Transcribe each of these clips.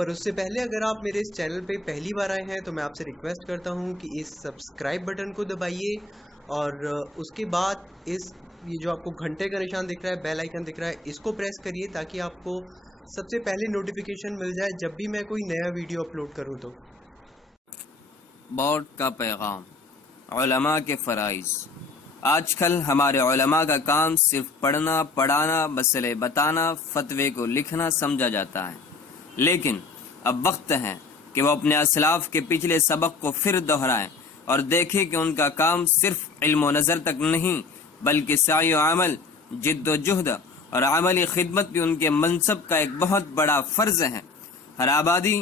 پر اس سے پہلے اگر آپ میرے اس چینل پہ پہلی بار آئے ہیں تو میں آپ سے ریکویسٹ کرتا ہوں کہ اس سبسکرائب بٹن کو دبائیے، اور اس کے بعد یہ جو آپ کو گھنٹے کا نشان دکھ رہا ہے، بیل آئیکن دکھ رہا ہے، اس کو پریس کریے تاکہ آپ کو سب سے پہلے نوٹیفیکیشن مل جائے جب بھی میں کوئی نیا ویڈیو اپلوڈ کروں تو۔ بورڈ کا پیغام، علماء کے فرائض۔ آج کل ہمارے علماء کا کام صرف پڑھنا، پڑھانا، مسئلے بتانا، فتوے کو لکھنا سمجھا جاتا ہے، لیکن اب وقت ہے کہ وہ اپنے اسلاف کے پچھلے سبق کو پھر دہرائیں اور دیکھیں کہ ان کا کام صرف علم و نظر تک نہیں بلکہ سعی و عمل، جد و جہد اور عملی خدمت بھی ان کے منصب کا ایک بہت بڑا فرض ہے۔ ہر آبادی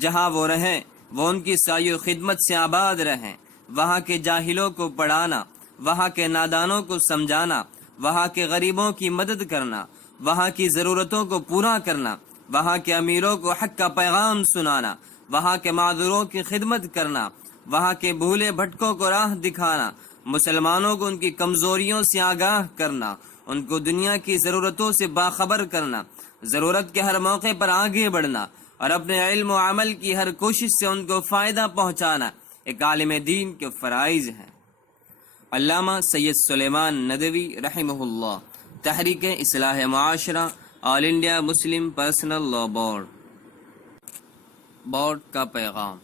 جہاں وہ رہے وہ ان کی سعی و خدمت سے آباد رہیں۔ وہاں کے جاہلوں کو پڑھانا، وہاں کے نادانوں کو سمجھانا، وہاں کے غریبوں کی مدد کرنا، وہاں کی ضرورتوں کو پورا کرنا، وہاں کے امیروں کو حق کا پیغام سنانا، وہاں کے معذوروں کی خدمت کرنا، وہاں کے بھولے بھٹکوں کو راہ دکھانا، مسلمانوں کو ان کی کمزوریوں سے آگاہ کرنا، ان کو دنیا کی ضرورتوں سے باخبر کرنا، ضرورت کے ہر موقع پر آگے بڑھنا اور اپنے علم و عمل کی ہر کوشش سے ان کو فائدہ پہنچانا ایک عالم دین کے فرائض ہیں۔ علامہ سید سلیمان ندوی رحمہ اللہ، تحریک اصلاح معاشرہ، All India Muslim Personal Law Board. Board کا پیغام،